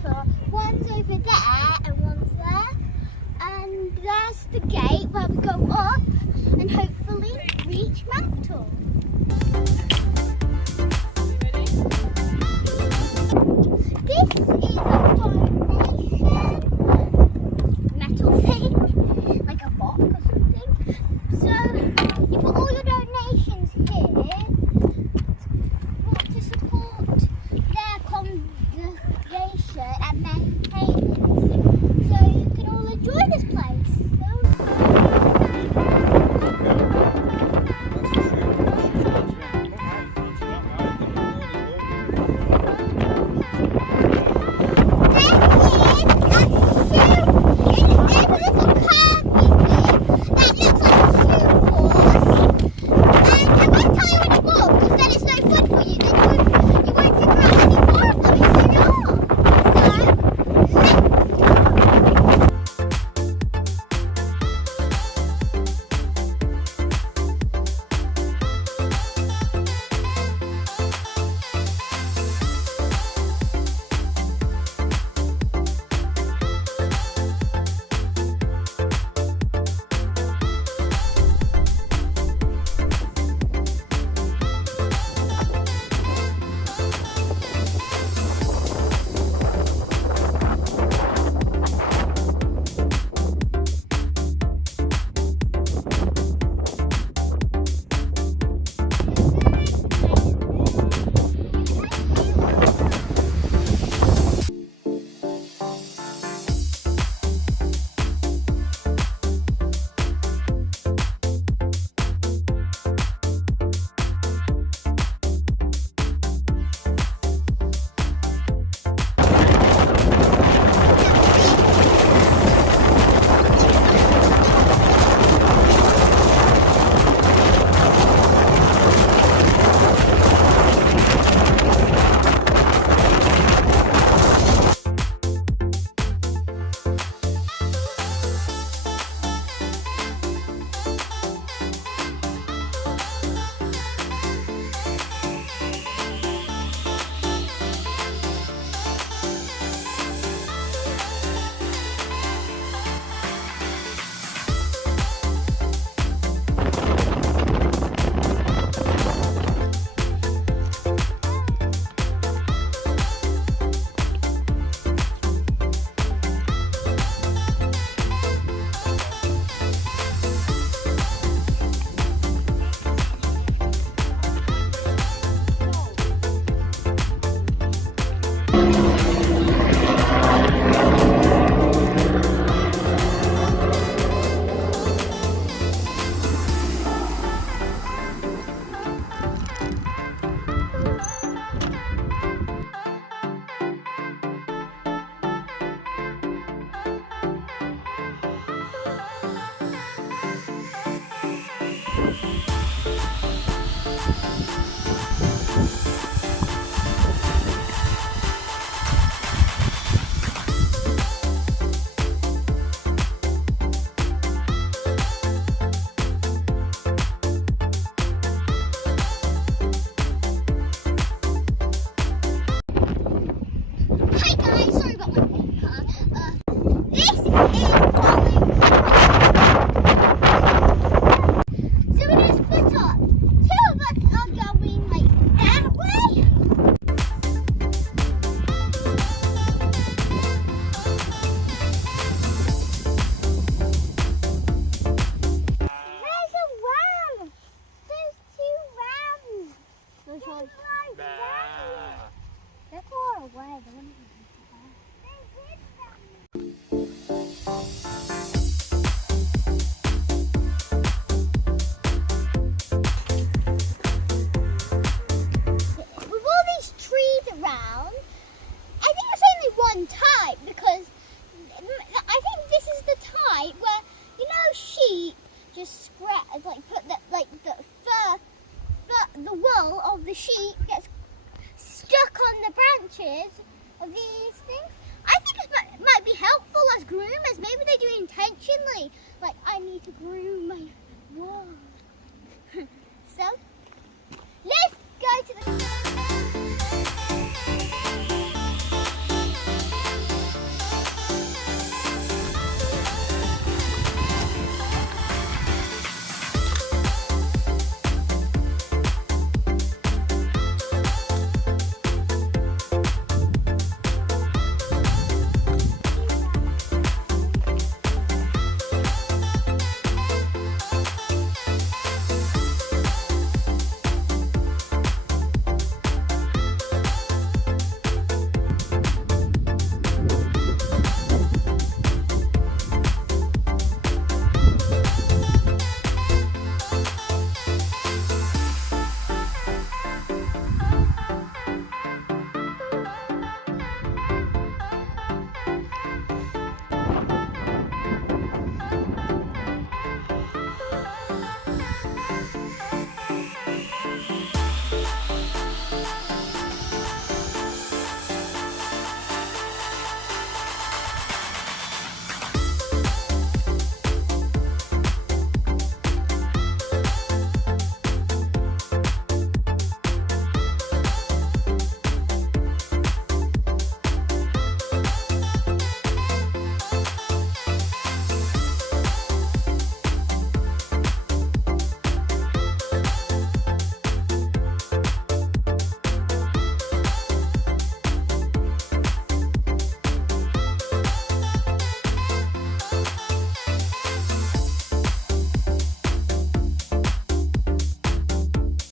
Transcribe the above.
tour. One's over there and one's there. And there's the gate where we go up and hopefully reach Mantle. This is a donation metal thing, like a box or something. So you put all your donations here to support their congregation and maintenance, so you can all enjoy this place. The sheep gets stuck on the branches of these things. I think it might be helpful as groomers. Maybe they do it intentionally. Like, I need to groom my wool. So